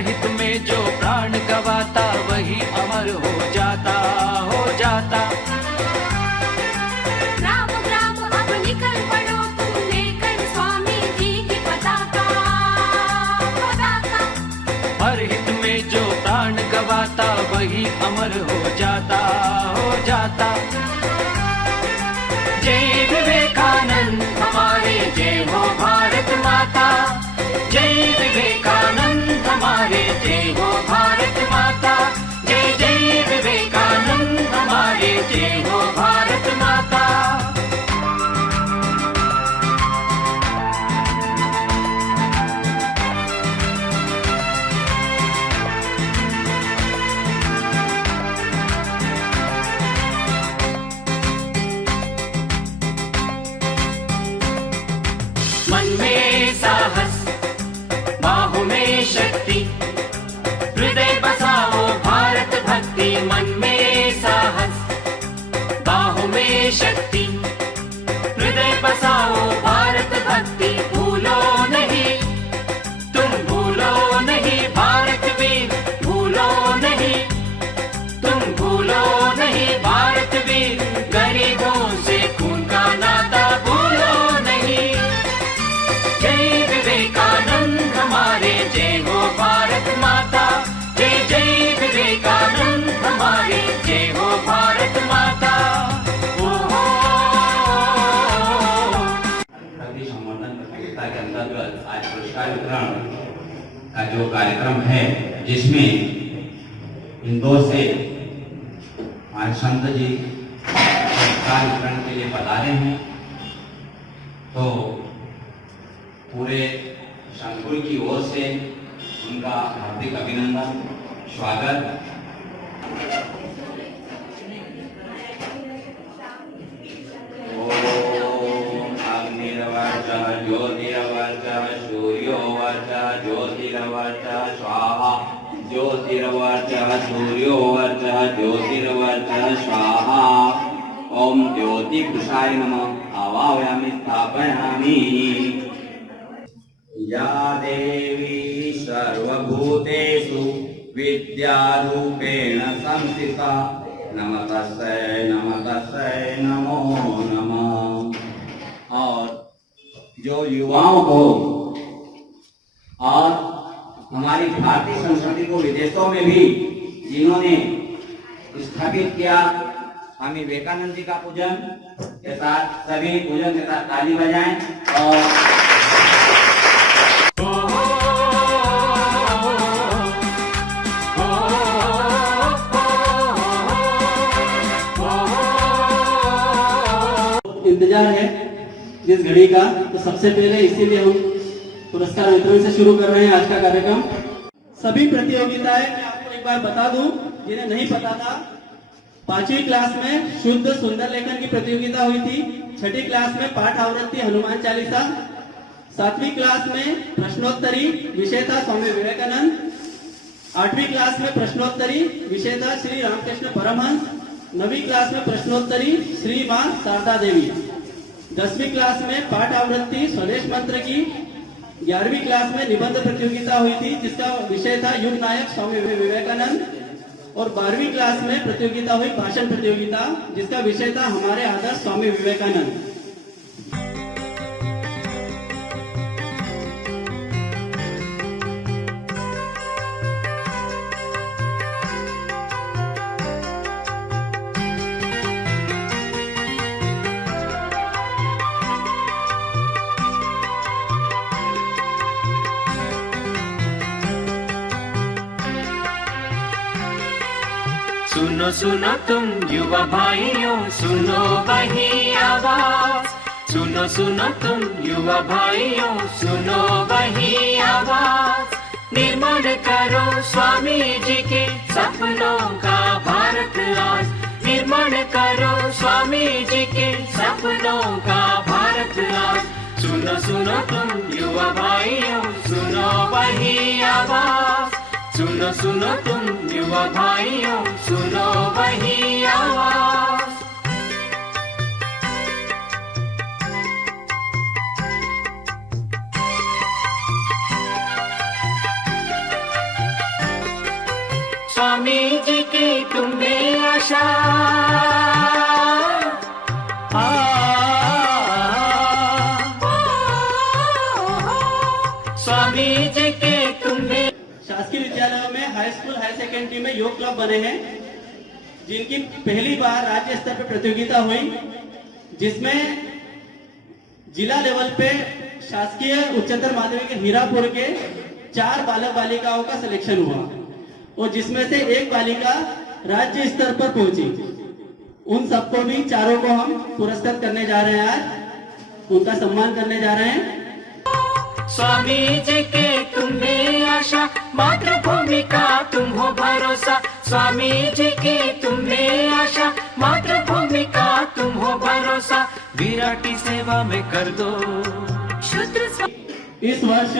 हित में जो प्राण गवाता वही अमर हो जाता, हो जाता। ग्राम ग्राम अब निकल पड़ो तुम लेकर स्वामी जी की पताका, पताका। हर हित में जो प्राण गवाता वही अमर हो जाता, हो जाता। जय विवेकानंद हमारे, जय हो भारत माता। जय विवेकानंद हमारे, जय हो भारत माता। जय जय विवेकानंद हमारे, जय हो भारत माता। मन में साहस, बाहों में शक्ति, हृदय बसाओ भारत भक्ति। मन में साहस, बाहों में शक्ति, हृदय बसाओ भारत भक्ति। भूलो नहीं, तुम भूलो नहीं भारत वीर, भूलो नहीं, तुम भूलो नहीं भारत वीर। गरीबों से खून का नाता भूलो नहीं। जय विवेकानंद हमारे, जय हो भारत माता। जय जय विवेकानंद हमारे, जय हो भारत माता। प्रति संवर्धन प्रतियोगिता के अंतर्गत आज पुरस्कार वितरण का जो कार्यक्रम है, जिसमें इंदौर से हमारे संत जी पुरस्कार वितरण के लिए पधारे हैं, तो पूरे संकुल की ओर से उनका हार्दिक अभिनंदन, स्वागत। ओम अग्निर्वर्चः ज्योतिर्वर्चः सूर्योवर्चः ज्योतिर्वर्चः स्वाहा। ज्योतिर्वर्चः सूर्योवर्चः ज्योतिर्वर्चः स्वाहा। ओम ज्योतिपुरुषाय नमः। आवाहयामि, स्थापयामि। या देवी सर्वभूतेषु विद्यारूपेण संस्थिता, नमस्तस्यै नमस्तस्यै नमो नमः। और जो युवाओं को और हमारी भारतीय संस्कृति को विदेशों में भी जिन्होंने स्थापित किया, स्वामी विवेकानंद जी का पूजन के साथ सभी पूजन के साथ ताली बजाएं। और इंतजार है जिस घड़ी का, तो सबसे पहले इसीलिए हम पुरस्कार वितरण से शुरू कर रहे हैं आज का कार्यक्रम। सभी प्रतियोगिताएं मैं आपको एक बार बता दूं, जिन्हें नहीं पता था। 5वीं क्लास में शुद्ध सुंदर लेखन की प्रतियोगिता हुई थी। 6ठी क्लास में पाठ आवृत्ति हनुमान चालीसा। 7वीं क्लास में प्रश्नोत्तरी, विषय था स्वामी विवेकानंद। 8वीं क्लास में प्रश्नोत्तरी, विषय था श्री रामकृष्ण परमहंस। 9वीं क्लास में प्रश्नोत्तरी, श्री मां शारदा देवी। 10वीं क्लास में पाठ आवृत्ति स्वदेश मंत्र की। 11वीं क्लास में निबंध प्रतियोगिता हुई थी, जिसका विषय था युग नायक स्वामी विवेकानंद। और 12वीं क्लास में प्रतियोगिता हुई भाषण प्रतियोगिता, जिसका विषय था हमारे आदर्श स्वामी विवेकानंद। सुनो सुनो तुम युवा भाइयों, सुनो वही आवाज। सुनो सुनो तुम युवा भाइयों, सुनो वही आवाज। निर्माण करो स्वामी जी के सपनों का भारत आज। निर्माण करो स्वामी जी के सपनों का भारत आज। सुनो सुनो तुम युवा भाइयों, सुनो वही आवाज। सुनो सुनो तुम युवा भाइयों, सुनो वही आवाज। स्वामी जी की तुम में आशा। स्वामी जी के तुम में। शासकीय विद्यालयों में हाई स्कूल हाई सेकेंडरी में योग क्लब बने हैं, जिनकी पहली बार राज्य स्तर पर प्रतियोगिता हुई, जिसमें जिला लेवल पे शासकीय उच्चतर माध्यमिक हीरापुर के 4 बालक बालिकाओं का सिलेक्शन हुआ और जिसमें से एक बालिका राज्य स्तर पर पहुंची। उन सबको भी चारों को हम पुरस्कृत करने जा रहे हैं, आज उनका सम्मान करने जा रहे हैं। स्वामी जी के तुम में आशा, मातृभूमि का तुम हो भरोसा। स्वामी जी की तुम में आशा, मातृभूमि का तुम हो भरोसा। विराटी सेवा में कर दो शूद्र इस वर्ष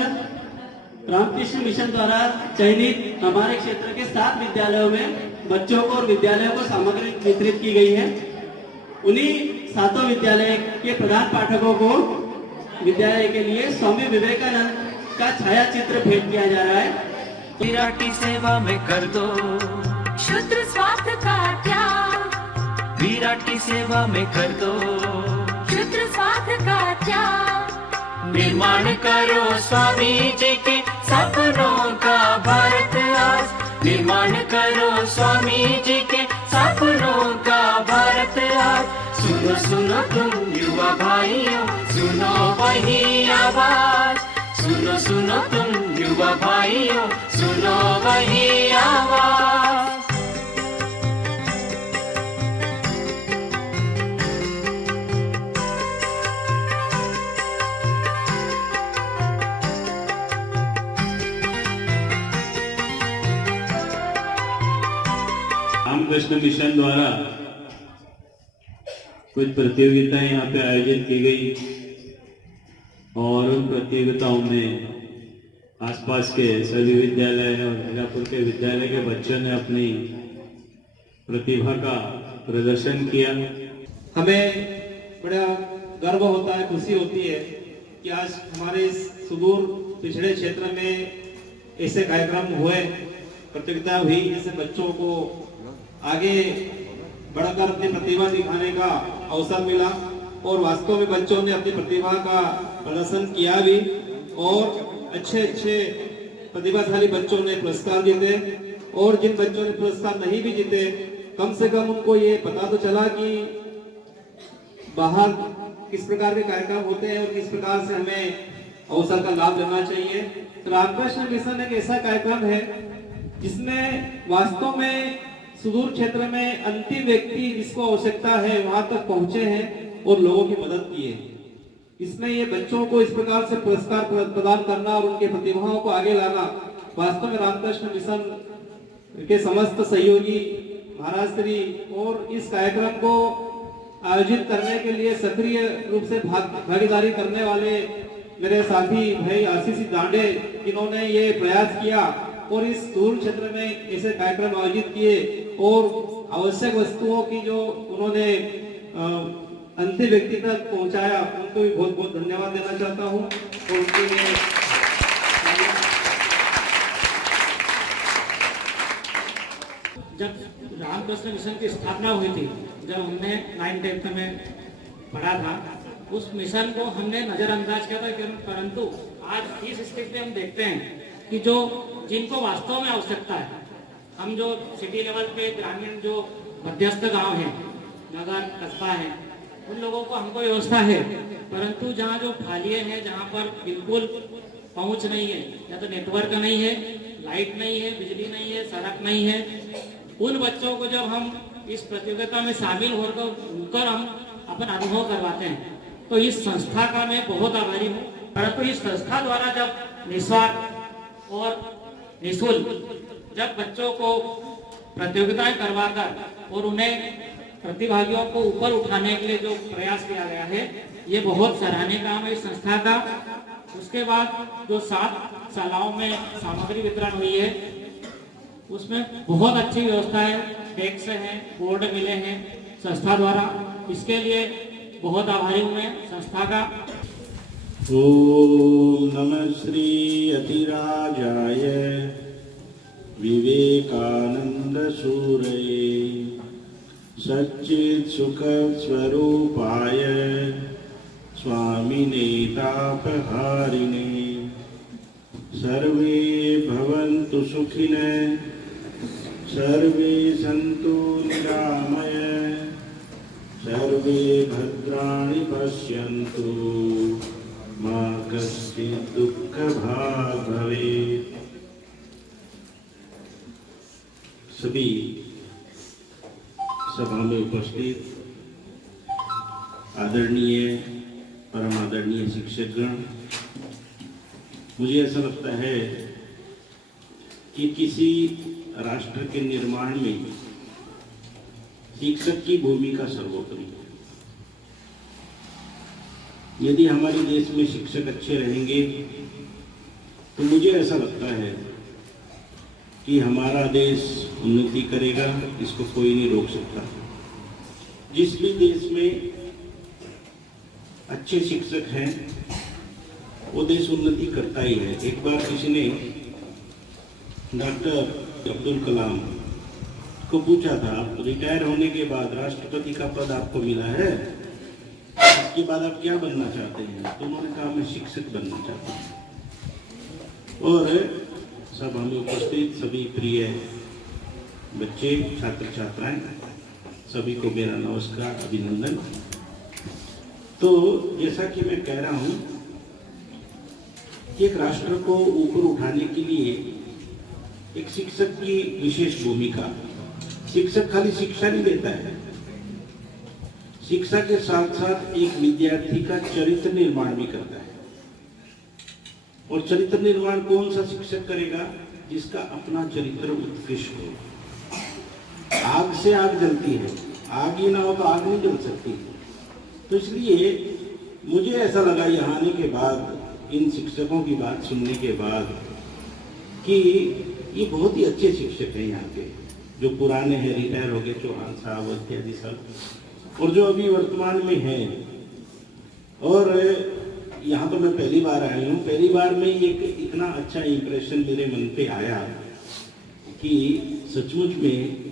रामकृष्ण मिशन द्वारा चयनित हमारे क्षेत्र के 7 विद्यालयों में बच्चों को और विद्यालयों को सामग्री वितरित की गई है। उन्हीं 7 विद्यालय के प्रधान पाठकों को विद्यालय के लिए स्वामी विवेकानंद का छाया चित्र भेंट किया जा रहा है। विराटी सेवा में कर दो शूद्र स्वार्थ का त्याग। विराटी सेवा में कर दो शूद्र स्वार्थ का त्याग। निर्माण करो स्वामी जी के सपनों का भारत आज। निर्माण करो स्वामी जी के सपनों का भारत आज। सुनो सुनो तुम युवा भाइयों, सुनो वही आवाज। सुनो सुनो तुम युवा भाइयों, सुनो वही आवाज। रामकृष्ण मिशन द्वारा कुछ प्रतियोगिताएं यहाँ पे आयोजित की गई और उन प्रतियोगिताओं में आसपास के सभी विद्यालय और हीरापुर के विद्यालय के बच्चों ने अपनी प्रतिभा का प्रदर्शन किया। हमें बड़ा गर्व होता है, खुशी होती है कि आज हमारे इस सुदूर पिछड़े क्षेत्र में ऐसे कार्यक्रम हुए, प्रतियोगिता हुई, जिससे बच्चों को आगे बढ़कर अपनी प्रतिभा दिखाने का अवसर मिला और वास्तव में बच्चों ने अपनी प्रतिभा का प्रदर्शन किया भी और अच्छे अच्छे प्रतिभाशाली बच्चों ने पुरस्कार जीते और जिन बच्चों ने पुरस्कार नहीं भी जीते, कम से कम उनको ये पता तो चला कि बाहर किस प्रकार के कार्यक्रम होते हैं और किस प्रकार से हमें अवसर का लाभ लेना चाहिए। तो रामकृष्ण मिशन एक ऐसा कार्यक्रम है जिसमें वास्तव में सुदूर क्षेत्र में अंतिम व्यक्ति जिसको आवश्यकता है वहां तक पहुंचे हैं और लोगों की मदद की है। इसमें ये बच्चों को इस प्रकार से पुरस्कार प्रदान करना और उनके प्रतिभाओं को आगे लाना वास्तव में रामकृष्ण मिशन के समस्त सहयोगी महाराज श्री और इस कार्यक्रम को आयोजित करने के लिए सक्रिय रूप से भागीदारी करने वाले मेरे साथी भाई आशीष दांडे, जिन्होंने ये प्रयास किया और इस दूर क्षेत्र में ऐसे कार्यक्रम आयोजित किए और आवश्यक वस्तुओं की जो उन्होंने अंतिम व्यक्ति तक पहुंचाया, उनको भी बहुत बहुत धन्यवाद देना चाहता हूं। और उनके लिए जब रामकृष्ण मिशन की स्थापना हुई थी, जब हमने 9th-10th में पढ़ा था, उस मिशन को हमने नजरअंदाज किया था, परंतु आज इस स्थिति में हम देखते हैं कि जो जिनको वास्तव में आवश्यकता है, हम जो सिटी लेवल पे ग्रामीण जो मध्यस्थ गांव हैं, नगर कस्बा है, उन लोगों को हमको व्यवस्था है, परंतु जहाँ जो खालिए हैं, जहाँ पर बिल्कुल पहुंच नहीं है, या तो नेटवर्क नहीं है, लाइट नहीं है, बिजली नहीं है, सड़क नहीं है, उन बच्चों को जब हम इस प्रतियोगिता में शामिल होकर हम अपन अनुभव करवाते हैं, तो इस संस्था का मैं बहुत आभारी हूँ। परंतु इस संस्था द्वारा जब निस्वार्थ और निःशुल्क जब बच्चों को प्रतियोगिताएं करवाकर और उन्हें प्रतिभागियों को ऊपर उठाने के लिए जो प्रयास किया गया है, ये बहुत सराहनीय काम है इस संस्था का। उसके बाद जो 7 शालाओं में सामग्री वितरण हुई है, उसमें बहुत अच्छी व्यवस्था है, डेस्क है, बोर्ड मिले हैं संस्था द्वारा, इसके लिए बहुत आभारी हूँ मैं संस्था का। ओम नमः श्री अतिराजाय विवेकानंद सच्चित् सुख स्वरूपाय स्वामिने तापहारिणे सर्वे भवन्तु सुखिनः सर्वे सन्तु निरामय सर्वे भद्राणि पश्यन्तु मा कश्चित् दुःखभाग् भवेत्। सभी सभा में उपस्थित आदरणीय परम आदरणीय शिक्षकगण, मुझे ऐसा लगता है कि किसी राष्ट्र के निर्माण में शिक्षक की भूमिका सर्वोपरि है। यदि हमारे देश में शिक्षक अच्छे रहेंगे तो मुझे ऐसा लगता है कि हमारा देश उन्नति करेगा, इसको कोई नहीं रोक सकता। जिस भी देश में अच्छे शिक्षक हैं वो देश उन्नति करता ही है। एक बार किसी ने डॉक्टर अब्दुल कलाम को पूछा था, रिटायर होने के बाद राष्ट्रपति का पद आपको मिला है, इसके बाद आप क्या बनना चाहते हैं? तो उन्होंने कहा मैं शिक्षक बनना चाहता हूँ। और सभा में उपस्थित सभी प्रिय बच्चे, छात्र छात्राएं, सभी को मेरा नमस्कार, अभिनंदन। तो जैसा कि मैं कह रहा हूं कि एक राष्ट्र को ऊपर उठाने के लिए एक शिक्षक की विशेष भूमिका। शिक्षक खाली शिक्षा नहीं देता है, शिक्षा के साथ साथ एक विद्यार्थी का चरित्र निर्माण भी करता है। और चरित्र निर्माण कौन सा शिक्षक करेगा? जिसका अपना चरित्र उत्कृष्ट हो। आग से आग जलती है, आग ही ना हो तो आग नहीं जल सकती। तो इसलिए मुझे ऐसा लगा यहाँ आने के बाद, इन शिक्षकों की बात सुनने के बाद, कि ये बहुत ही अच्छे शिक्षक हैं यहाँ के, जो पुराने हैं, रिटायर हो गए, चौहान साहब इत्यादि सब, और जो अभी वर्तमान में हैं। और यहाँ तो मैं पहली बार आया हूँ, पहली बार में एक इतना अच्छा इम्प्रेशन मेरे मन पे आया कि सचमुच में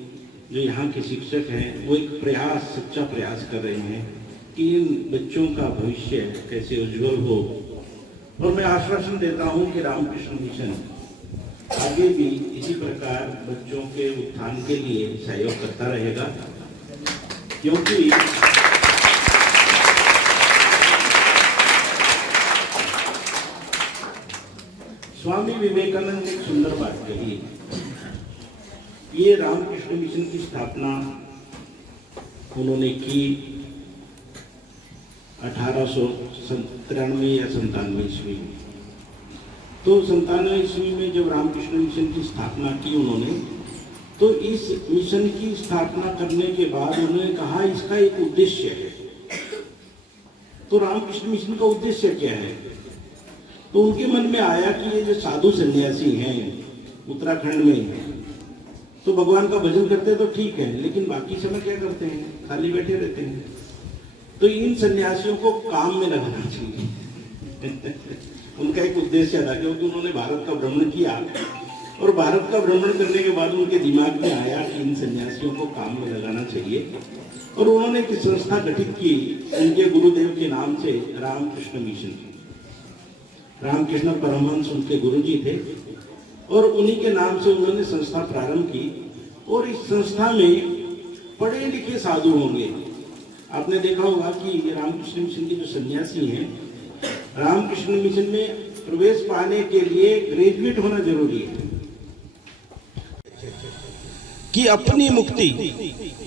जो यहाँ के शिक्षक हैं वो एक प्रयास, सच्चा प्रयास कर रहे हैं कि इन बच्चों का भविष्य कैसे उज्जवल हो। और मैं आश्वासन देता हूँ कि रामकृष्ण मिशन आगे भी इसी प्रकार बच्चों के उत्थान के लिए सहयोग करता रहेगा, क्योंकि स्वामी विवेकानंद ने एक सुंदर बात कही। ये रामकृष्ण मिशन की स्थापना उन्होंने की 1893 या 97 ईस्वी में। तो 97 ईस्वी में जब रामकृष्ण मिशन की स्थापना की उन्होंने, तो इस मिशन की स्थापना करने के बाद उन्होंने कहा इसका एक उद्देश्य है। तो रामकृष्ण मिशन का उद्देश्य क्या है? तो उनके मन में आया कि ये जो साधु सन्यासी हैं उत्तराखंड में, तो भगवान का भजन करते तो ठीक है, लेकिन बाकी समय क्या करते हैं? खाली बैठे रहते हैं। तो इन सन्यासियों को काम में लगाना चाहिए। उनका एक उद्देश्य था, क्योंकि उन्होंने भारत का भ्रमण किया, और भारत का भ्रमण करने के बाद उनके दिमाग में आया कि इन सन्यासियों को काम में लगाना चाहिए। और उन्होंने एक संस्था गठित की उनके गुरुदेव के नाम से, रामकृष्ण मिशन। रामकृष्ण परमहंस उनके गुरुजी थे, और उन्हीं के नाम से उन्होंने संस्था प्रारंभ की। और इस संस्था में पढ़े लिखे साधु होंगे। आपने देखा होगा कि रामकृष्ण मिशन के जो सन्यासी हैं, रामकृष्ण मिशन में प्रवेश पाने के लिए ग्रेजुएट होना जरूरी है। कि अपनी मुक्ति,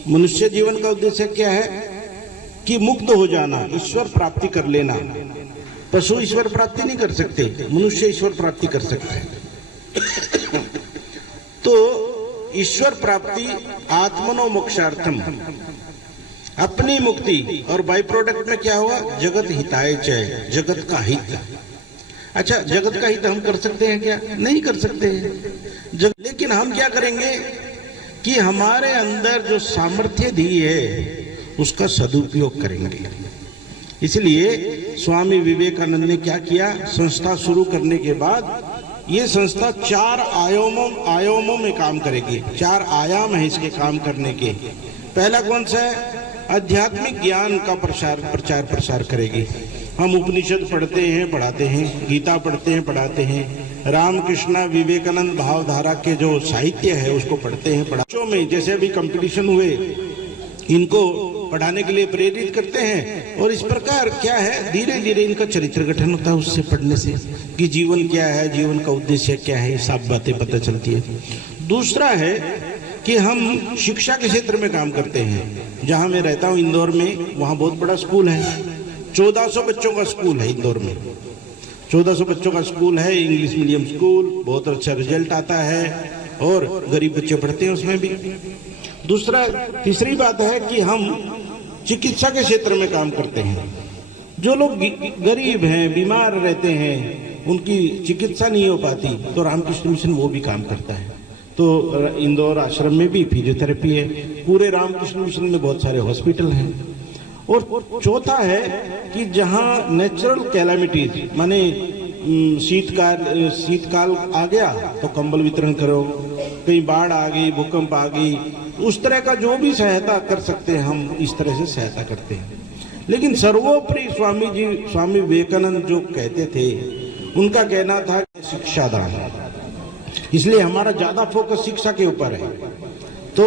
मनुष्य जीवन का उद्देश्य क्या है? कि मुक्त हो जाना, ईश्वर प्राप्ति कर लेना। पशु ईश्वर प्राप्ति नहीं कर सकते, मनुष्य ईश्वर प्राप्ति कर सकते हैं। तो ईश्वर प्राप्ति आत्मनो मोक्षार्थम, अपनी मुक्ति, और बाई प्रोडक्ट में क्या हुआ? जगत हिताय च, जगत का हित। अच्छा, जगत का हित हम कर सकते हैं क्या? नहीं कर सकते हैं। लेकिन हम क्या करेंगे कि हमारे अंदर जो सामर्थ्य दी है उसका सदुपयोग करेंगे। इसलिए स्वामी विवेकानंद ने क्या किया? संस्था शुरू करने के बाद ये संस्था 4 आयामों में काम करेगी। 4 आयाम है इसके काम करने के। पहला कौन सा है? आध्यात्मिक ज्ञान का प्रचार प्रसार करेगी। हम उपनिषद पढ़ते हैं, पढ़ाते हैं, गीता पढ़ते हैं, पढ़ाते हैं, रामकृष्ण विवेकानंद भावधारा के जो साहित्य है उसको पढ़ते हैं, बच्चों में जैसे अभी कंपटीशन हुए इनको पढ़ाने के लिए प्रेरित करते हैं। और इस प्रकार क्या है, धीरे धीरे इनका चरित्र गठन होता है उससे पढ़ने से, कि जीवन क्या है, जीवन का उद्देश्य क्या है, सब बातें पता चलती है। दूसरा है कि हम शिक्षा के क्षेत्र में काम करते हैं। जहां मैं रहता हूं इंदौर में, वहां बहुत बड़ा स्कूल है, 1400 बच्चों का स्कूल है इंदौर में, 1400 बच्चों का स्कूल है, इंग्लिश मीडियम स्कूल, बहुत अच्छा रिजल्ट आता है और गरीब बच्चे पढ़ते हैं उसमें भी। तीसरी बात है कि हम चिकित्सा के क्षेत्र में काम करते हैं। जो लोग गरीब हैं, बीमार रहते हैं, उनकी चिकित्सा नहीं हो पाती, तो रामकृष्ण मिशन वो भी काम करता है। तो इंदौर आश्रम में भी फिजियोथेरेपी है, पूरे रामकृष्ण मिशन में बहुत सारे हॉस्पिटल हैं। और चौथा है कि जहां नेचुरल कैलामिटीज माने शीतकाल आ गया तो कंबल वितरण करो, कहीं बाढ़ आ गई, भूकंप आ गई, उस तरह का जो भी सहायता कर सकते हैं हम इस तरह से सहायता करते हैं। लेकिन सर्वोपरि स्वामी विवेकानंद जो कहते थे, उनका कहना था शिक्षा दान, इसलिए हमारा ज्यादा फोकस शिक्षा के ऊपर है। तो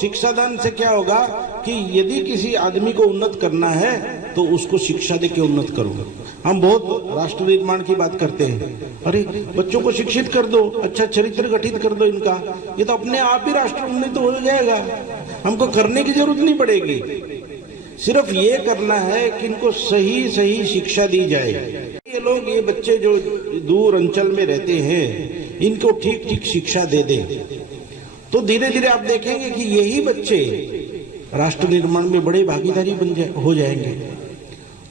शिक्षा दान से क्या होगा कि यदि किसी आदमी को उन्नत करना है तो उसको शिक्षा दे के उन्नत करो। हम बहुत राष्ट्र निर्माण की बात करते हैं, अरे बच्चों को शिक्षित कर दो, अच्छा चरित्र गठित कर दो इनका, ये तो अपने आप ही राष्ट्र उन्नत हो जाएगा, हमको करने की जरूरत नहीं पड़ेगी। सिर्फ ये करना है कि इनको सही शिक्षा दी जाए। ये लोग, ये बच्चे जो दूर अंचल में रहते हैं, इनको ठीक शिक्षा दे दें तो धीरे धीरे आप देखेंगे कि यही बच्चे राष्ट्र निर्माण में बड़े भागीदारी हो जाएंगे।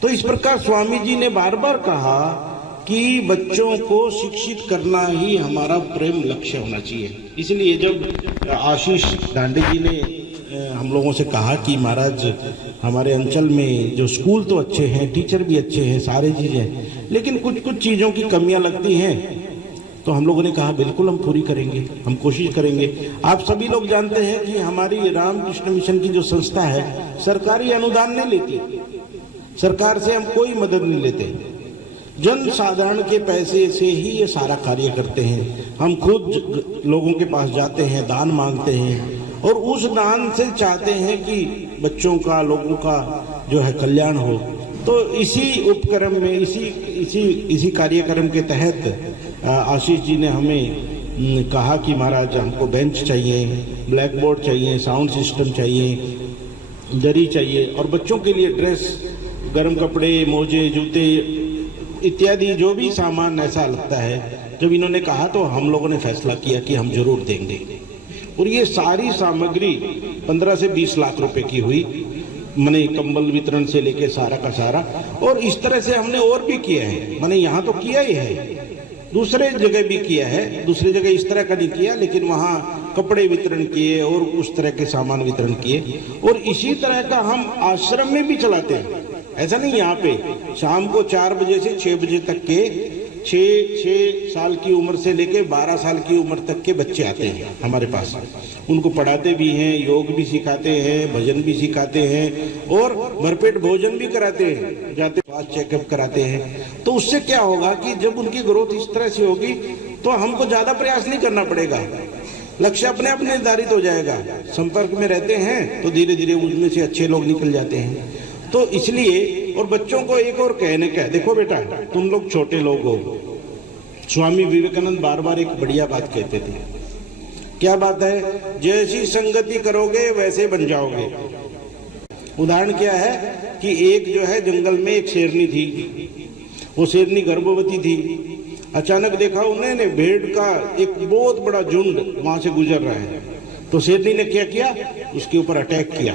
तो इस प्रकार स्वामी जी ने बार बार कहा कि बच्चों को शिक्षित करना ही हमारा प्रेम लक्ष्य होना चाहिए। इसलिए जब आशीष दांडे जी ने हम लोगों से कहा कि महाराज हमारे अंचल में जो स्कूल तो अच्छे हैं, टीचर भी अच्छे हैं, सारे चीजें, लेकिन कुछ चीजों की कमियां लगती हैं, तो हम लोगों ने कहा बिल्कुल हम पूरी करेंगे, हम कोशिश करेंगे। आप सभी लोग जानते हैं कि हमारी रामकृष्ण मिशन की जो संस्था है सरकारी अनुदान नहीं लेती, सरकार से हम कोई मदद नहीं लेते, जन साधारण के पैसे से ही ये सारा कार्य करते हैं। हम खुद लोगों के पास जाते हैं, दान मांगते हैं और उस दान से चाहते हैं कि बच्चों का, लोगों का जो है कल्याण हो। तो इसी उपक्रम में, इसी कार्यक्रम के तहत आशीष जी ने हमें कहा कि महाराज हमको बेंच चाहिए, ब्लैक बोर्ड चाहिए, साउंड सिस्टम चाहिए, दरी चाहिए और बच्चों के लिए ड्रेस, गर्म कपड़े, मोजे, जूते इत्यादि जो भी सामान ऐसा लगता है। जब इन्होंने कहा तो हम लोगों ने फैसला किया कि हम जरूर देंगे। और ये सारी सामग्री 15 से 20 लाख रुपए की हुई, मैंने कंबल वितरण से लेके सारा का सारा। और इस तरह से हमने और भी किया है, मैंने यहाँ तो किया ही है, दूसरे जगह भी किया है, दूसरी जगह इस तरह का नहीं किया, लेकिन वहाँ कपड़े वितरण किए और उस तरह के सामान वितरण किए। और इसी तरह का हम आश्रम में भी चलाते हैं। ऐसा नहीं, यहाँ पे शाम को 4 बजे से 6 बजे तक के 6 साल की उम्र से लेके 12 साल की उम्र तक के बच्चे आते हैं हमारे पास। उनको पढ़ाते भी हैं, योग भी सिखाते हैं, भजन भी सिखाते हैं और भरपेट भोजन भी कराते हैं, जाते स्वास्थ्य चेकअप कराते हैं। तो उससे क्या होगा कि जब उनकी ग्रोथ इस तरह से होगी तो हमको ज्यादा प्रयास नहीं करना पड़ेगा, लक्ष्य अपने आप निर्धारित हो जाएगा। संपर्क में रहते हैं तो धीरे धीरे उनमें से अच्छे लोग निकल जाते हैं। तो इसलिए, और बच्चों को एक और कहने का है, देखो बेटा तुम लोग छोटे लोग हो, स्वामी विवेकानंद बार बार एक बढ़िया बात कहते थे। क्या बात है? जैसी संगति करोगे वैसे बन जाओगे। उदाहरण क्या है कि एक जो है जंगल में एक शेरनी थी, वो शेरनी गर्भवती थी। अचानक देखा उन्होंने भेड़ का एक बहुत बड़ा झुंड वहां से गुजर रहा है, तो शेरनी ने क्या किया, उसके ऊपर अटैक किया,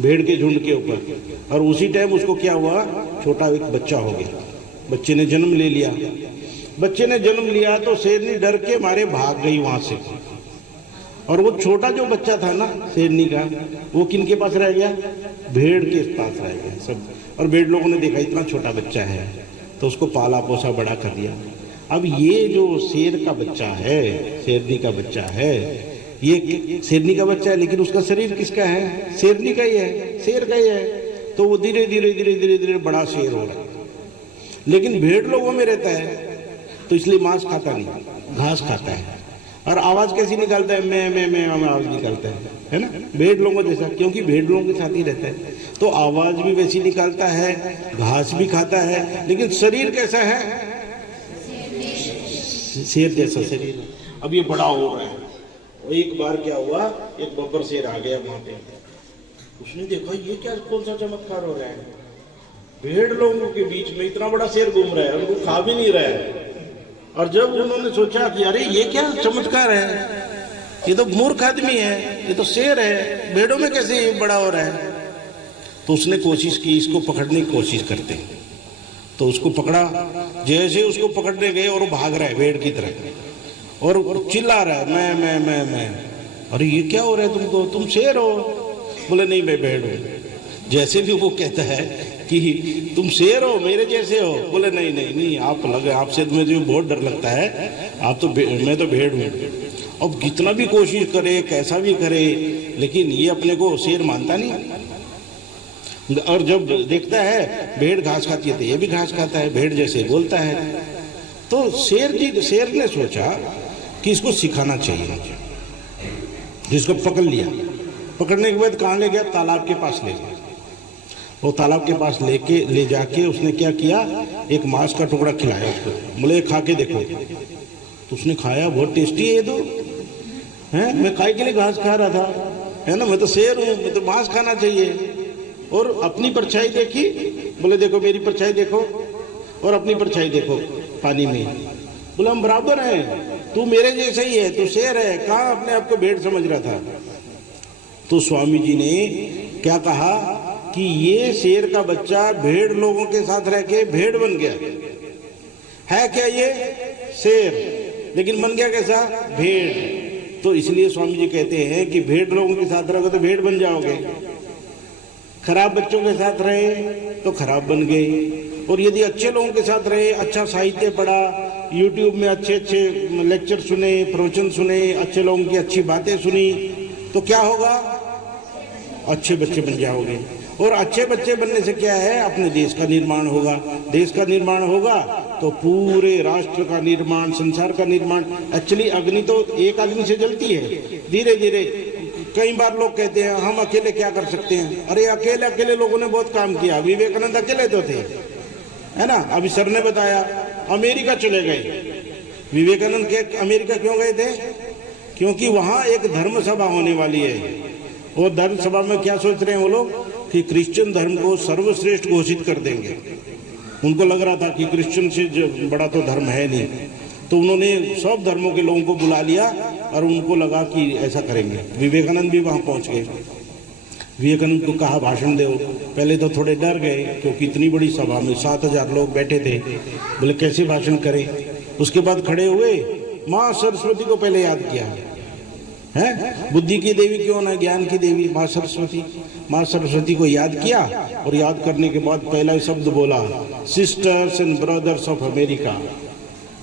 भेड़ के झुंड के ऊपर। और उसी टाइम उसको क्या हुआ, छोटा एक बच्चा हो गया, बच्चे ने जन्म ले लिया। बच्चे ने जन्म लिया तो शेरनी डर के मारे भाग गई वहां से। और वो छोटा जो बच्चा था ना शेरनी का, वो किनके पास रह गया, भेड़ के पास रह गया सब। और भेड़ लोगों ने देखा इतना छोटा बच्चा है तो उसको पाला पोसा बड़ा कर दिया। अब ये जो शेर का बच्चा है, शेरनी का बच्चा है, ये शेरनी का बच्चा है, लेकिन उसका शरीर किसका है? शेरनी का ही है, शेर का ही है। तो वो धीरे धीरे धीरे धीरे धीरे बड़ा शेर हो रहा है। लेकिन भेड़ लोगों में रहता है तो इसलिए मांस खाता नहीं, घास खाता है। और आवाज कैसी निकालता है? मैं आवाज निकालता है ना, भेड़ लोगों जैसा, क्योंकि भेड़ लोगों के साथ ही रहता है। तो आवाज भी वैसी निकालता है, घास भी खाता है, लेकिन शरीर कैसा है? शेर जैसा शरीर। अब ये बड़ा हो रहा है। एक बार क्या हुआ, एक बब्बर शेर आ गया वहां पे। उसने देखा ये क्या, कौन सा चमत्कार हो रहा है? भेड़ लोगों के बीच में इतना बड़ा शेर घूम रहा है, उनको खा भी नहीं रहा है। और जब उन्होंने सोचा कि अरे ये क्या चमत्कार है, ये तो मूर्ख आदमी है, ये तो शेर है, भेड़ों में कैसे ये बड़ा हो रहा है? तो उसने कोशिश की, इसको पकड़ने की कोशिश करते। तो उसको पकड़ा, जैसे उसको पकड़ने गए और वो भाग रहा है भेड़ की तरह और चिल्ला रहा है मैं। अरे ये क्या हो रहा है तुमको, तुम शेर हो? बोले नहीं मैं भेड़ हूं। जैसे भी वो कहता है कि तुम शेर हो, मेरे जैसे हो, बोले नहीं आप लगे, आपसे तो मुझे बहुत डर लगता है, आप तो मैं तो भेड़ हूं। अब कितना भी कोशिश करे, कैसा भी करे, लेकिन ये अपने को शेर मानता नहीं। और जब देखता है भेड़ घास खाती है तो ये भी घास खाता है, भेड़ जैसे बोलता है। तो शेर ने सोचा कि इसको सिखाना चाहिए, जिसको पकड़ लिया। पकड़ने के बाद कहाँ ले गया? तालाब के पास ले गया। वो तालाब के पास ले जाके उसने क्या किया, एक मांस का टुकड़ा खिलाया उसको। बोले खा के देखो। तो उसने खाया, बहुत टेस्टी है ये तो, है, मैं खाए के लिए घास खा रहा था, है ना, मैं तो शेर हूँ, मैं तो मांस खाना चाहिए। और अपनी परछाई देखी, बोले देखो मेरी परछाई देखो, और अपनी परछाई देखो पानी में। बोले हम बराबर हैं, तू मेरे जैसा ही है, तू शेर है, कहाँ अपने आप को भेड़ समझ रहा था। तो स्वामी जी ने क्या कहा कि ये शेर का बच्चा भेड़ लोगों के साथ रह के भेड़ बन गया है। क्या ये शेर, लेकिन बन गया कैसा? भेड़। तो इसलिए स्वामी जी कहते हैं कि भेड़ लोगों के साथ रहोगे तो भेड़ बन जाओगे, खराब बच्चों के साथ रहे तो खराब बन गए। और यदि अच्छे लोगों के साथ रहे, अच्छा साहित्य पढ़ा, यूट्यूब में अच्छे लेक्चर सुने, प्रवचन सुने, अच्छे लोगों की अच्छी बातें सुनी, तो क्या होगा? अच्छे बच्चे बन जाओगे। और अच्छे बच्चे बनने से क्या है? अपने देश का निर्माण होगा। देश का निर्माण होगा तो पूरे राष्ट्र का निर्माण, संसार का निर्माण। एक्चुअली अग्नि तो एक आदमी से जलती है, धीरे धीरे। कई बार लोग कहते हैं हम अकेले क्या कर सकते हैं। अरे अकेले लोगों ने बहुत काम किया। विवेकानंद अकेले तो थे, है ना। अभी सर ने बताया अमेरिका चले गए। विवेकानंद के अमेरिका क्यों गए थे? क्योंकि वहां एक धर्म सभा होने वाली है। और धर्म सभा में क्या सोच रहे हैं वो लोग कि क्रिश्चियन धर्म को सर्वश्रेष्ठ घोषित कर देंगे। उनको लग रहा था कि क्रिश्चियन से बड़ा तो धर्म है नहीं। तो उन्होंने सब धर्मों के लोगों को बुला लिया और उनको लगा कि ऐसा करेंगे। विवेकानंद भी वहां पहुंच गए। विवेकानंद को कहा भाषण दो। पहले तो थोड़े डर गए क्योंकि इतनी बड़ी सभा में 7000 लोग बैठे थे। बोले कैसे भाषण करें। उसके बाद खड़े हुए, माँ सरस्वती को पहले याद किया है। बुद्धि की देवी क्यों ना, ज्ञान की देवी माँ सरस्वती। माँ सरस्वती को याद किया और याद करने के बाद पहला शब्द बोला, sisters and brothers of America,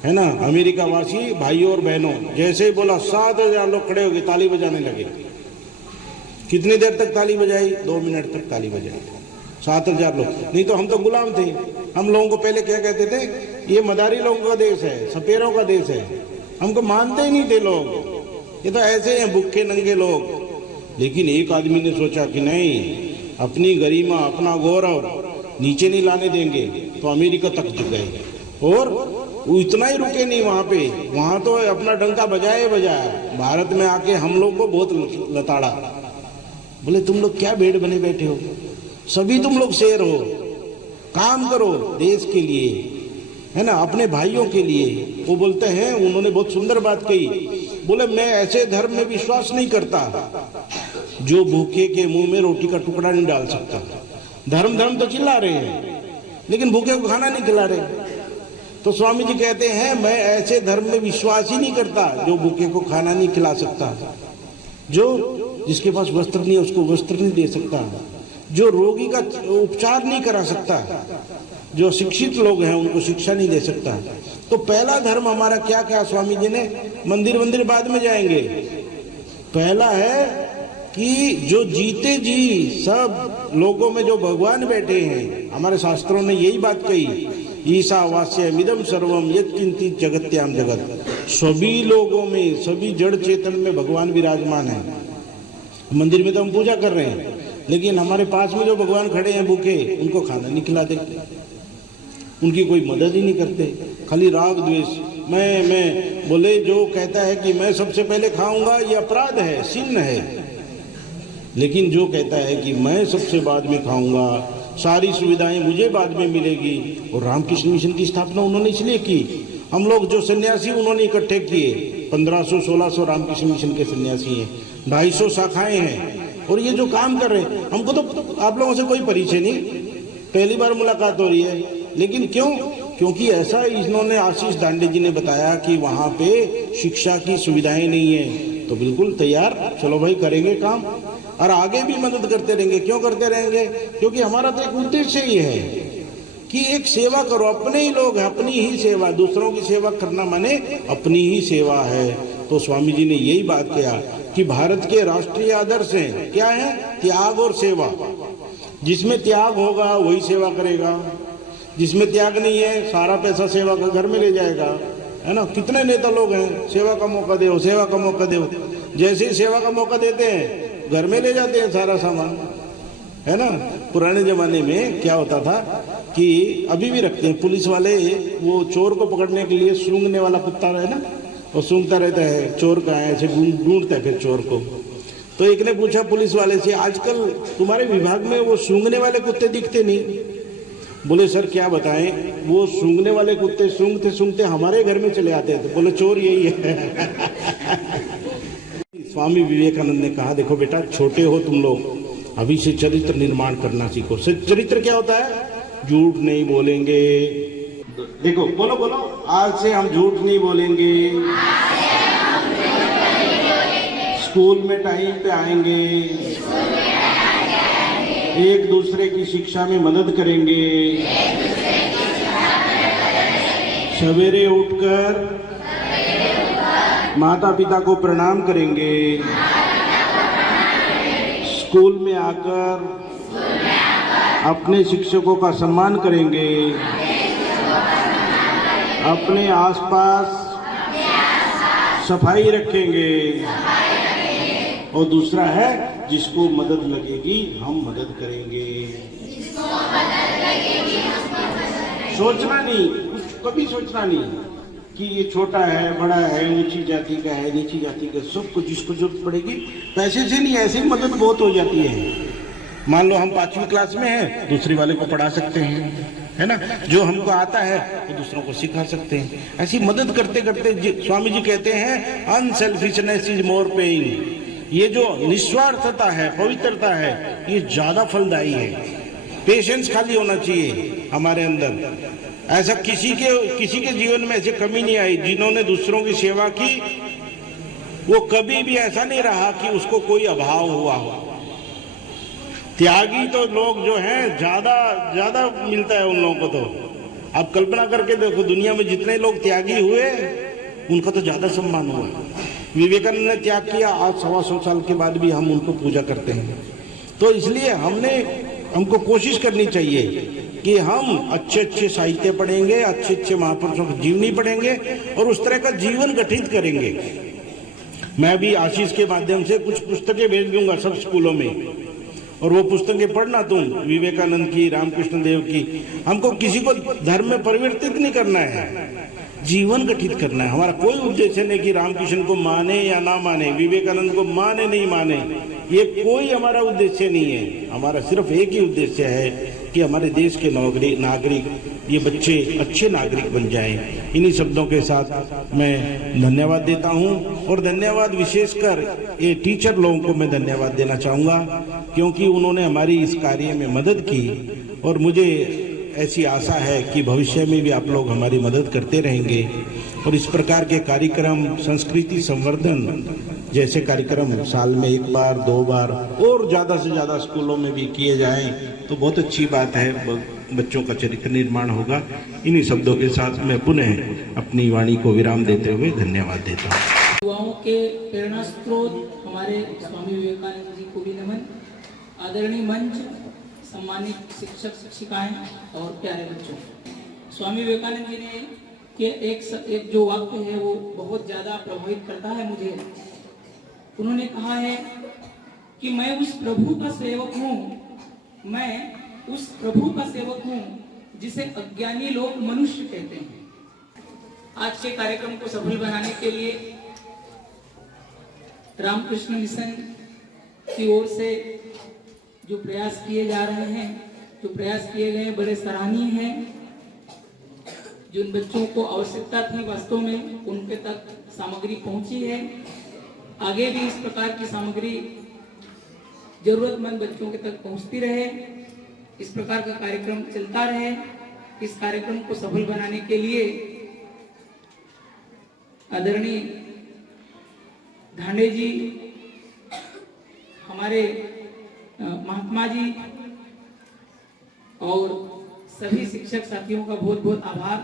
है ना, अमेरिका वासी भाइयों और बहनों। जैसे ही बोला 7000 लोग खड़े हो गए, ताली बजाने लगे। कितनी देर तक ताली बजाई? 2 मिनट तक ताली बजाई। 7000 लोग। नहीं तो हम तो गुलाम थे। हम लोगों को पहले क्या कहते थे? ये मदारी लोगों का देश है, सपेरों का देश है। हमको मानते ही नहीं थे लोग, ये तो ऐसे हैं भूखे नंगे लोग। लेकिन एक आदमी ने सोचा कि नहीं, अपनी गरिमा, अपना गौरव नीचे नहीं लाने देंगे। तो अमेरिका तक गए और वो इतना ही रुके नहीं वहां पे, वहां तो अपना डंका बजाया। भारत में आके हम लोग को बहुत लताड़ा। बोले तुम लोग क्या भेड़ बने बैठे हो, सभी तुम लोग शेर हो, काम करो देश के लिए, है ना, अपने भाइयों के लिए। वो बोलते हैं, उन्होंने बहुत सुंदर बात कही। बोले मैं ऐसे धर्म में विश्वास नहीं करता जो भूखे के मुंह में रोटी का टुकड़ा नहीं डाल सकता। धर्म तो चिल्ला रहे हैं लेकिन भूखे को खाना नहीं खिला रहे। तो स्वामी जी कहते हैं मैं ऐसे धर्म में विश्वास ही नहीं करता जो भूखे को खाना नहीं खिला सकता, जो जिसके पास वस्त्र नहीं है उसको वस्त्र नहीं दे सकता, जो रोगी का उपचार नहीं करा सकता, जो शिक्षित लोग हैं उनको शिक्षा नहीं दे सकता। तो पहला धर्म हमारा क्या क्या स्वामी जी ने, मंदिर बाद में जाएंगे, पहला है कि जो जीते जी सब लोगों में जो भगवान बैठे हैं, हमारे शास्त्रों ने यही बात कही, ईशावास्य मिदम सर्वम यत्किंचित जगत्याम जगत, सभी लोगों में, सभी जड़ चेतन में भगवान विराजमान है। मंदिर में तो हम पूजा कर रहे हैं, लेकिन हमारे पास में जो भगवान खड़े हैं भूखे, उनको खाना नहीं खिलाते, उनकी कोई मदद ही नहीं करते, खाली राग द्वेष, मैं बोले जो कहता है कि मैं सबसे पहले खाऊंगा ये अपराध है, सिन्न है। लेकिन जो कहता है कि मैं सबसे बाद में खाऊंगा, सारी सुविधाएं मुझे बाद में मिलेगी, और रामकृष्ण मिशन की स्थापना उन्होंने इसलिए की। हम लोग जो सन्यासी उन्होंने इकट्ठे किए, 1500-1600 रामकृष्ण मिशन के सन्यासी हैं, 250 शाखाएं हैं, और ये जो काम कर रहे हैं, हमको तो आप लोगों से कोई परिचय नहीं, पहली बार मुलाकात हो रही है। लेकिन क्यों? क्योंकि ऐसा इन्होंने आशीष दांडे जी ने बताया कि वहाँ पे शिक्षा की सुविधाएं नहीं है, तो बिल्कुल तैयार, चलो भाई करेंगे काम, और आगे भी मदद करते रहेंगे। क्यों करते रहेंगे? क्योंकि हमारा तो एक उद्देश्य ही है कि एक सेवा करो, अपने ही लोग हैं, अपनी ही सेवा, दूसरों की सेवा करना माने अपनी ही सेवा है। तो स्वामी जी ने यही बात किया कि भारत के राष्ट्रीय आदर्श हैं, क्या है? त्याग और सेवा। जिसमें त्याग होगा वही सेवा करेगा, जिसमें त्याग नहीं है सारा पैसा सेवा का घर में ले जाएगा, है ना। कितने नेता लोग हैं, सेवा का मौका दो, सेवा का मौका दो, जैसे ही सेवा का मौका देते हैं घर में ले जाते हैं सारा सामान, है ना। पुराने जमाने में क्या होता था कि अभी भी रखते हैं पुलिस वाले, वो चोर को पकड़ने के लिए सूंघने वाला कुत्ता है ना, वो सूंघता रहता है चोर कहाँ है, ऐसे ढूंढता है फिर चोर को। तो एक ने पूछा पुलिस वाले से, आजकल तुम्हारे विभाग में वो सूंघने वाले कुत्ते दिखते नहीं। बोले सर क्या बताएं, वो सूंघने वाले कुत्ते सूंघते सूंघते हमारे घर में चले आते हैं। तो बोले चोर यही है। स्वामी विवेकानंद ने कहा, देखो बेटा छोटे हो तुम लोग, अभी से चरित्र निर्माण करना सीखो। चरित्र क्या होता है? झूठ नहीं बोलेंगे। देखो बोलो बोलो, आज से हम झूठ नहीं बोलेंगे, स्कूल में टाइम पे आएंगे, एक दूसरे की शिक्षा में मदद करेंगे, सवेरे उठकर माता पिता को प्रणाम करेंगे, स्कूल में आकर अपने शिक्षकों का सम्मान करेंगे, अपने आसपास सफाई रखेंगे, और दूसरा है जिसको मदद लगेगी हम मदद करेंगे। सोचना नहीं, कुछ कभी सोचना नहीं कि ये छोटा है बड़ा है, ऊंची जाति का है नीची जाति का, सबको जिसको जरूरत पड़ेगी पैसे से नहीं, ऐसे ही मदद बहुत हो जाती है। मान लो हम 5वीं क्लास में हैं, दूसरे वाले को पढ़ा सकते हैं, है ना। जो हमको आता है तो दूसरों को सिखा सकते हैं। ऐसी मदद करते करते स्वामी जी कहते हैं अनसेल्फिशनेस इज मोर पेइंग। ये जो निस्वार्थता है, पवित्रता है, ये ज्यादा फलदायी है। पेशेंस खाली होना चाहिए हमारे अंदर। ऐसा किसी के जीवन में ऐसी कमी नहीं आई जिन्होंने दूसरों की सेवा की, वो कभी भी ऐसा नहीं रहा कि उसको कोई अभाव हुआ हो। त्यागी तो लोग जो हैं ज्यादा मिलता है उन लोगों को। तो आप कल्पना करके देखो, दुनिया में जितने लोग त्यागी हुए उनका तो ज्यादा सम्मान हुआ। विवेकानंद ने त्याग किया, आज 125 साल के बाद भी हम उनको पूजा करते हैं। तो इसलिए हमको कोशिश करनी चाहिए कि हम अच्छे साहित्य पढ़ेंगे, अच्छे महापुरुषों की जीवनी पढ़ेंगे और उस तरह का जीवन गठित करेंगे। मैं भी आशीष के माध्यम से कुछ पुस्तकें भेज दूंगा सब स्कूलों में, और वो पुस्तकें पढ़ना तुम, विवेकानंद की, रामकृष्ण देव की। हमको किसी को धर्म में परिवर्तित नहीं करना है, जीवन गठित करना है। हमारा कोई उद्देश्य नहीं कि रामकृष्ण को माने या ना माने, विवेकानंद को माने नहीं माने, ये कोई हमारा उद्देश्य नहीं है। हमारा सिर्फ एक ही उद्देश्य है कि हमारे देश के नागरिक, ये बच्चे अच्छे नागरिक बन जाएं। इन्हीं शब्दों के साथ मैं धन्यवाद देता हूं, और धन्यवाद विशेषकर ये टीचर लोगों को मैं धन्यवाद देना चाहूँगा, क्योंकि उन्होंने हमारी इस कार्य में मदद की, और मुझे ऐसी आशा है कि भविष्य में भी आप लोग हमारी मदद करते रहेंगे। और इस प्रकार के कार्यक्रम, संस्कृति संवर्धन जैसे कार्यक्रम साल में 1 बार 2 बार और ज़्यादा से ज़्यादा स्कूलों में भी किए जाएं तो बहुत अच्छी बात है, बच्चों का चरित्र निर्माण होगा। इन्हीं शब्दों के साथ मैं पुनः अपनी वाणी को विराम देते हुए धन्यवाद देता हूँ। युवाओं के प्रेरणा स्रोत हमारे स्वामी विवेकानंद जी को भी नमन। आदरणीय मंच, सम्मानित शिक्षक शिक्षिकाएं और प्यारे बच्चों, स्वामी विवेकानंद जी ने के एक जो वाक्य है वो बहुत ज्यादा प्रभावित करता है मुझे। उन्होंने कहा है कि मैं उस प्रभु का सेवक हूँ, मैं उस प्रभु का सेवक हूँ जिसे अज्ञानी लोग मनुष्य कहते हैं। आज के कार्यक्रम को सफल बनाने के लिए रामकृष्ण मिशन की ओर से जो प्रयास किए जा रहे हैं, जो प्रयास किए गए बड़े सराहनीय हैं। जिन बच्चों को आवश्यकता थी वास्तव में उनके तक सामग्री पहुंची है। आगे भी इस प्रकार की सामग्री जरूरतमंद बच्चों के तक पहुंचती रहे, इस प्रकार का कार्यक्रम चलता रहे। इस कार्यक्रम को सफल बनाने के लिए आदरणीय धांडे जी, हमारे महात्मा जी और सभी शिक्षक साथियों का बहुत बहुत आभार।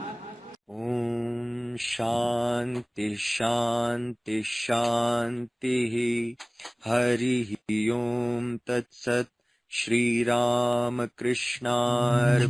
ओम शांति शांति शांति। हरि ओम तत्सत। श्री राम कृष्णार्पणमस्तु।